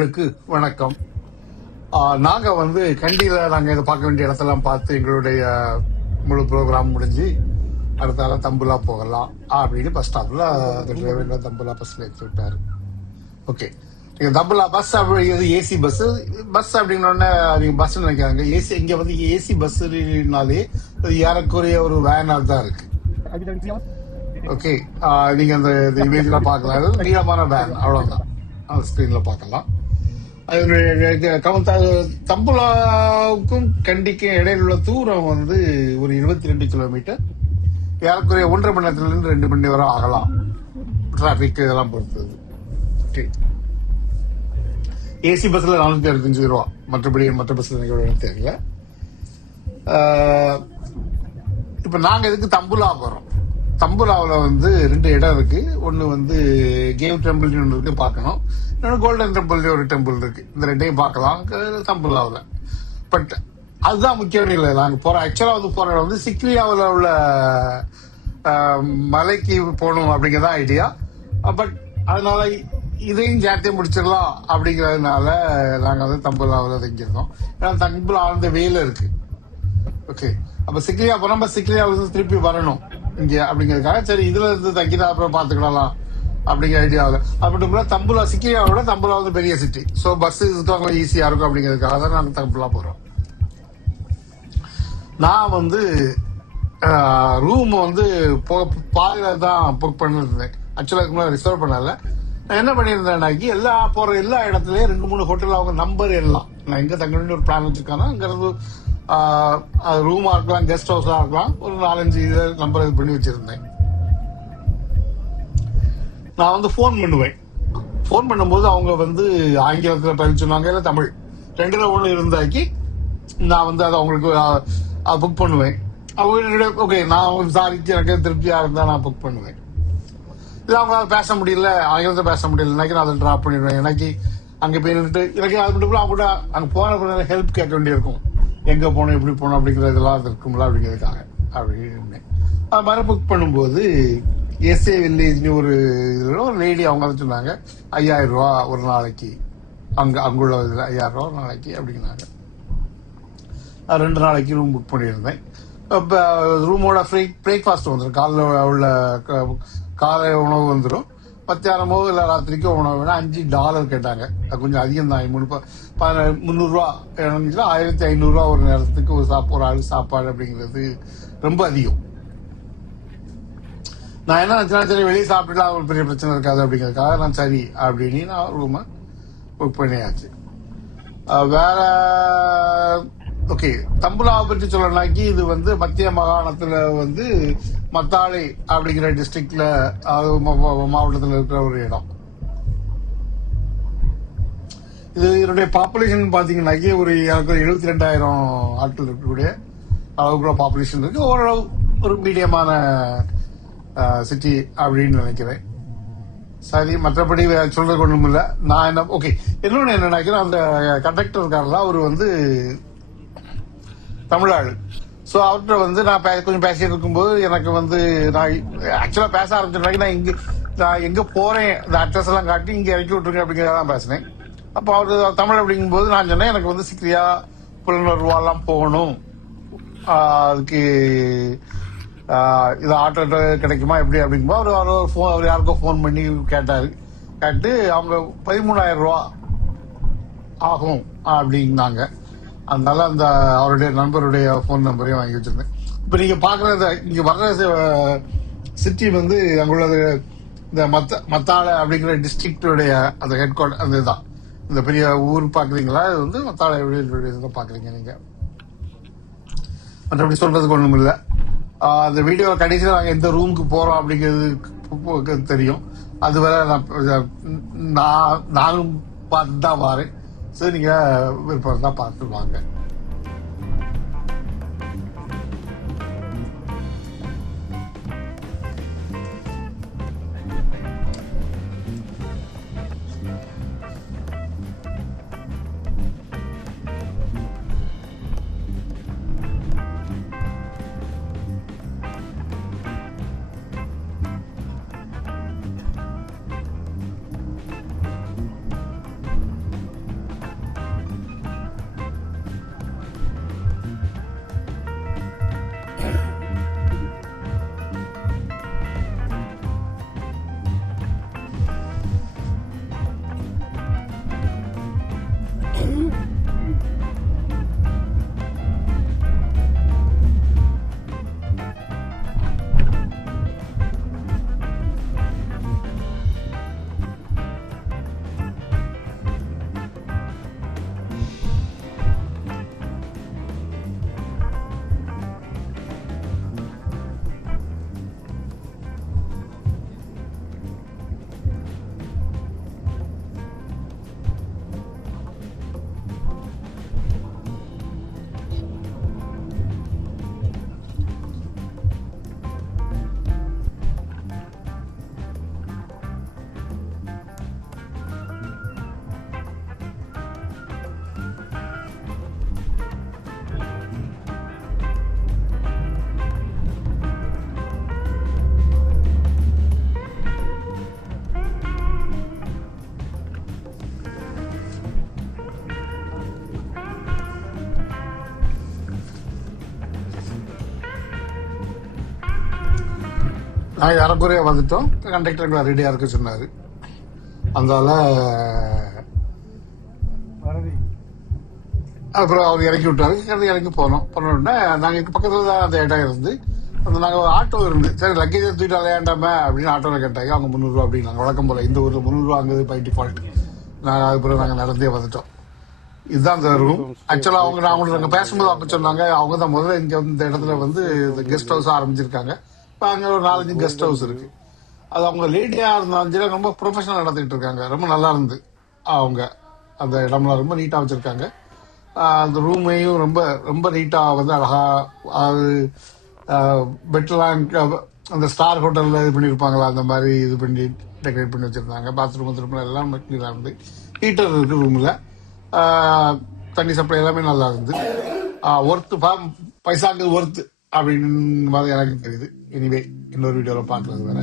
நேயர்களுக்கு வணக்கம். நாங்கள் வந்து கண்டியில் நாங்கள் இதை பார்க்க வேண்டிய இடத்தெல்லாம் பார்த்து எங்களுடைய முழு ப்ரோக்ராம் முடிஞ்சு அடுத்தால தம்புலா போகலாம் அப்படின்னு பஸ் ஸ்டாப்பில் அந்த டிரைவர் தம்புலா பஸ்ஸில் எடுத்து விட்டார். ஓகே, நீங்கள் தம்புலா பஸ் அப்படிங்கிறது ஏசி பஸ்ஸு. பஸ் அப்படின்னோடனே நீங்கள் பஸ் நினைக்கிறாங்க. ஏசி இங்கே வந்து ஏசி பஸ்ஸுனாலே அது ஏறக்குறைய ஒரு வேனாக தான் இருக்கு. ஓகே, நீங்கள் அந்த இமேஜ்லாம் பார்க்கலாம். நீளமான வேன் அவ்வளோதான், அந்த ஸ்க்ரீனில் பார்க்கலாம். தம்புலாவுக்கும் கண்டிக்கும் இடையில உள்ள தூரம் வந்து ஒரு 22 கிலோமீட்டர். ஏறக்குறைய 1.5 மணி நேரத்திலிருந்து 2 மணி நேரம் ஆகலாம், டிராபிக் இதெல்லாம் பொறுத்தது. ஓகே, ஏசி பஸ்ல 465 ரூபா, மற்றபடி மற்ற பஸ்ல எனக்கு தெரியல. இப்ப நாங்க எதுக்கு தம்புலா போறோம்? தம்புலாவில் வந்து 2 இடம் இருக்கு. ஒன்னு வந்து கேவ் டெம்பிள் ஒன்று இருக்கு, பார்க்கணும். இன்னொன்று கோல்டன் டெம்பிள் ஒரு டெம்பிள் இருக்கு. இந்த 2ஐயும் பார்க்கலாம் தம்புலாவில். பட் அதுதான் முக்கியம் இல்லை. நாங்கள் போற ஆக்சுவலா வந்து போற இடம் வந்து சிக்ரியாவில் உள்ள மலைக்கு போகணும் அப்படிங்கிறதான் ஐடியா. பட் அதனால இதையும் சேர்த்தே முடிச்சிடலாம் அப்படிங்கிறதுனால நாங்கள் வந்து தம்புலாவில் தங்கியிருந்தோம். ஏன்னா தம்புலா அந்த வெயில இருக்கு. ஓகே, அப்ப சிக்ரியா போனா நம்ம சிக்ரியாவில் திருப்பி வரணும் இங்க அப்படிங்கிறதுக்காக சரி இதுல இருந்து தங்கிதான் அப்புறம் பாத்துக்கலாம் அப்படிங்கிற ஐடியாவில். அது மட்டும் இல்ல தம்புலா சிக்கியாவோட தம்புலா வந்து பெரிய சிட்டி. ஸோ பஸ் இருக்கவங்க ஈஸியா இருக்கும் அப்படிங்கிறதுக்காக தான் நாங்கள் தம்புலா போறோம். நான் வந்து ரூம் வந்து பாதியில தான் புக் பண்ணிருந்தேன். ஆக்சுவலா ரிசர்வ் பண்ணல. நான் என்ன பண்ணியிருந்தேன்னாக்கி போற எல்லா இடத்துலயும் 2-3 ஹோட்டல் அவங்க நம்பர் எல்லாம் நான் எங்க தங்கணும்னு ஒரு பிளான் வச்சிருக்காங்க. அங்க இருந்து ரூமா இருக்கலாம், கெஸ்ட் ஹவுஸா இருக்கலாம், ஒரு 4-5 நம்பர் இது பண்ணி வச்சிருந்தேன். நான் வந்து ஃபோன் பண்ணுவேன். ஃபோன் பண்ணும்போது அவங்க வந்து ஆங்கிலத்தில் பதில் சொன்னாங்க, இல்லை தமிழ், 2ல 1 இருந்தாக்கி நான் வந்து அதை அவங்களுக்கு புக் பண்ணுவேன். அவங்க ஓகே, நான் சாரி எனக்கு திருப்தியா இருந்தா நான் புக் பண்ணுவேன். இல்லை அவங்களால பேச முடியல, ஆங்கிலத்தை பேச முடியல, எனக்கு நான் அதை ட்ராப் பண்ணிடுவேன். எனக்கு அங்கே போய் நின்றுட்டு எனக்கு அது மட்டும் அவங்க கூட அங்கே போன ஹெல்ப் கேட்க வேண்டியிருக்கும். எங்க போனோம், எப்படி போனோம் அப்படிங்கறதெல்லாம் இருக்கும்ல அப்படிங்கிறதுக்காக அப்படின்னு அது மாதிரி புக் பண்ணும்போது எஸ்ஏ வில்லேஜ்னு ஒரு லேடி அவங்க வந்து சொன்னாங்க 5000 ரூபா ஒரு நாளைக்கு, அங்குள்ள 5000 ரூபா ஒரு நாளைக்கு அப்படிங்கிறாங்க. 2 நாளைக்கு ரூம் புக் பண்ணியிருந்தேன். இப்போ ரூமோட பிரேக்ஃபாஸ்ட் வந்துடும், காலைல உள்ள காலை உணவு வந்துடும். மத்தியானமோ இல்லை ராத்திரிக்கோ உணவு வேணா $5 கேட்டாங்க. அது கொஞ்சம் அதிகம் தான். 300 ரூபா 1500 ரூபா ஒரு நேரத்துக்கு ஒரு ஆள் சாப்பாடு அப்படிங்கிறது ரொம்ப அதிகம். நான் என்ன நினைச்சேன்னா சரி வெளியே சாப்பிட்டுலாம் ஒரு பெரிய பிரச்சனை இருக்காது அப்படிங்கிறதுக்காக நான் சரி அப்படின்னு நான் ரூமை புக் பண்ணியாச்சு. வேற ஓகே, தம்புலாவை பற்றி சொல்லணும்னாக்கி இது வந்து மத்திய மாகாணத்துல வந்து மத்தாளை அப்படிங்கிற டிஸ்ட்ரிக்ட்ல மாவட்டத்தில் இருக்கிற ஒரு இடம். இதனுடைய பாப்புலேஷன் பாத்தீங்கன்னாக்கி ஒரு 72,000 ஆட்கள் இருக்கக்கூடிய அளவுக்குள்ள பாப்புலேஷன் இருக்கு. ஓரளவு ஒரு மீடியமான சிட்டி அப்படின்னு நினைக்கிறேன். சரி, மற்றபடி சொல்றது ஒண்ணும் இல்லை. நான் என்ன ஓகே, இன்னொன்னு என்ன நினைக்கிறேன், அந்த கண்டக்டர் இருக்காருல அவர் வந்து தமிழ்நாடு. ஸோ அவர்கிட்ட வந்து நான் கொஞ்சம் பேசிட்டு இருக்கும்போது எனக்கு வந்து நான் ஆக்சுவலா பேச ஆரம்பிச்சிருந்தாங்க. நான் எங்க போறேன் இந்த அட்ரஸ் எல்லாம் காட்டி இங்க இறக்கி விட்டுருங்க அப்படிங்கிறதான் பேசினேன். அப்போ அவர் தமிழ் அப்படிங்கும்போது நான் சொன்னேன் எனக்கு வந்து சிக்ரியா புலனர்வாலாம் போகணும், அதுக்கு இது ஆட்டோ கிடைக்குமா எப்படி அப்படிங்கும்போது அவர் யாருக்கோ ஃபோன் பண்ணி கேட்டு அவங்க 13,000 ரூபா ஆகும் அப்படின்னாங்க. அதனால அந்த அவருடைய நண்பருடைய போன் நம்பரையும் வாங்கி வச்சிருந்தேன். இப்ப நீங்க பாக்குறது இங்க வர்ற சிட்டி வந்து அங்குள்ளது இந்த மத்தாளை அப்படிங்கிற டிஸ்ட்ரிக்டுடைய அந்த ஹெட் குவார்டர் அந்த இதுதான். இந்த பெரிய ஊர் பாக்குறீங்களா, இது வந்து மத்தாளை பாக்குறீங்க நீங்க. மற்றபடி சொல்றதுக்கு ஒண்ணும் இல்லை. அந்த வீடியோ கடைசியில் நாங்கள் எந்த ரூமுக்கு போறோம் அப்படிங்கிறது தெரியும். அது வரை நானும் பார்த்து தான் வாரேன். சரி, நீங்க விருப்பம் தான் பார்த்து வாங்க. நாங்கள் அரைக்குறையா வந்துட்டோம். கண்டக்டர் எங்களை ரெடியா இருக்க சொன்னாரு. அதனால அப்புறம் அவர் இறக்கி விட்டாரு. இறங்கி போனோம். போன உடனே நாங்க இங்க பக்கத்துல தான் அந்த இடம் இருந்து அந்த நாங்க ஆட்டோ இருந்து சரி லக்கேஜ் தூக்கிட்டு அலையாண்டாம அப்படின்னு ஆட்டோல கேட்டாங்க. அவங்க 300 ரூபா அப்படின்னாங்க. வழக்கம் போல இந்த ஊர்ல 300 ரூபா அங்கே பை டிஃபால்ட். நாங்க அதுக்கப்புறம் நாங்க நடந்தே வந்துட்டோம். இதுதான் அந்த ரூம். ஆக்சுவலா அவங்களுக்கு நாங்க பேசும்போது அவங்க சொன்னாங்க அவங்க தான் முதல்ல இங்க இந்த இடத்துல வந்து கெஸ்ட் ஹவுஸ் ஆரம்பிச்சிருக்காங்க. இப்ப அங்க ஒரு 4-5 கெஸ்ட் ஹவுஸ் இருக்கு. அது அவங்க லேடியா இருந்தாலும் சரி ரொம்ப ப்ரொஃபஷனல் நடத்திட்டு இருக்காங்க. ரொம்ப நல்லா இருந்து அவங்க அந்த இடம்லாம் ரொம்ப நீட்டா வச்சிருக்காங்க. அந்த ரூமையும் ரொம்ப ரொம்ப நீட்டா வந்து அழகா அது பெட்லாம் அந்த ஸ்டார் ஹோட்டல்ல இது பண்ணிருப்பாங்களா அந்த மாதிரி இது பண்ணி டெக்கரேட் பண்ணி வச்சிருந்தாங்க. பாத்ரூம் எல்லாம் நீட்டா இருந்து ஹீட்டர் இருக்கு ரூம்ல. தண்ணி சப்ளை எல்லாமே நல்லா இருந்து ஒர்த்து பைசாக்கு ஒர்த்து அப்படின்னு மாதிரி எனக்கு தெரியுது. எனிவே இன்னொரு வீடியோல பாக்குறது வேற.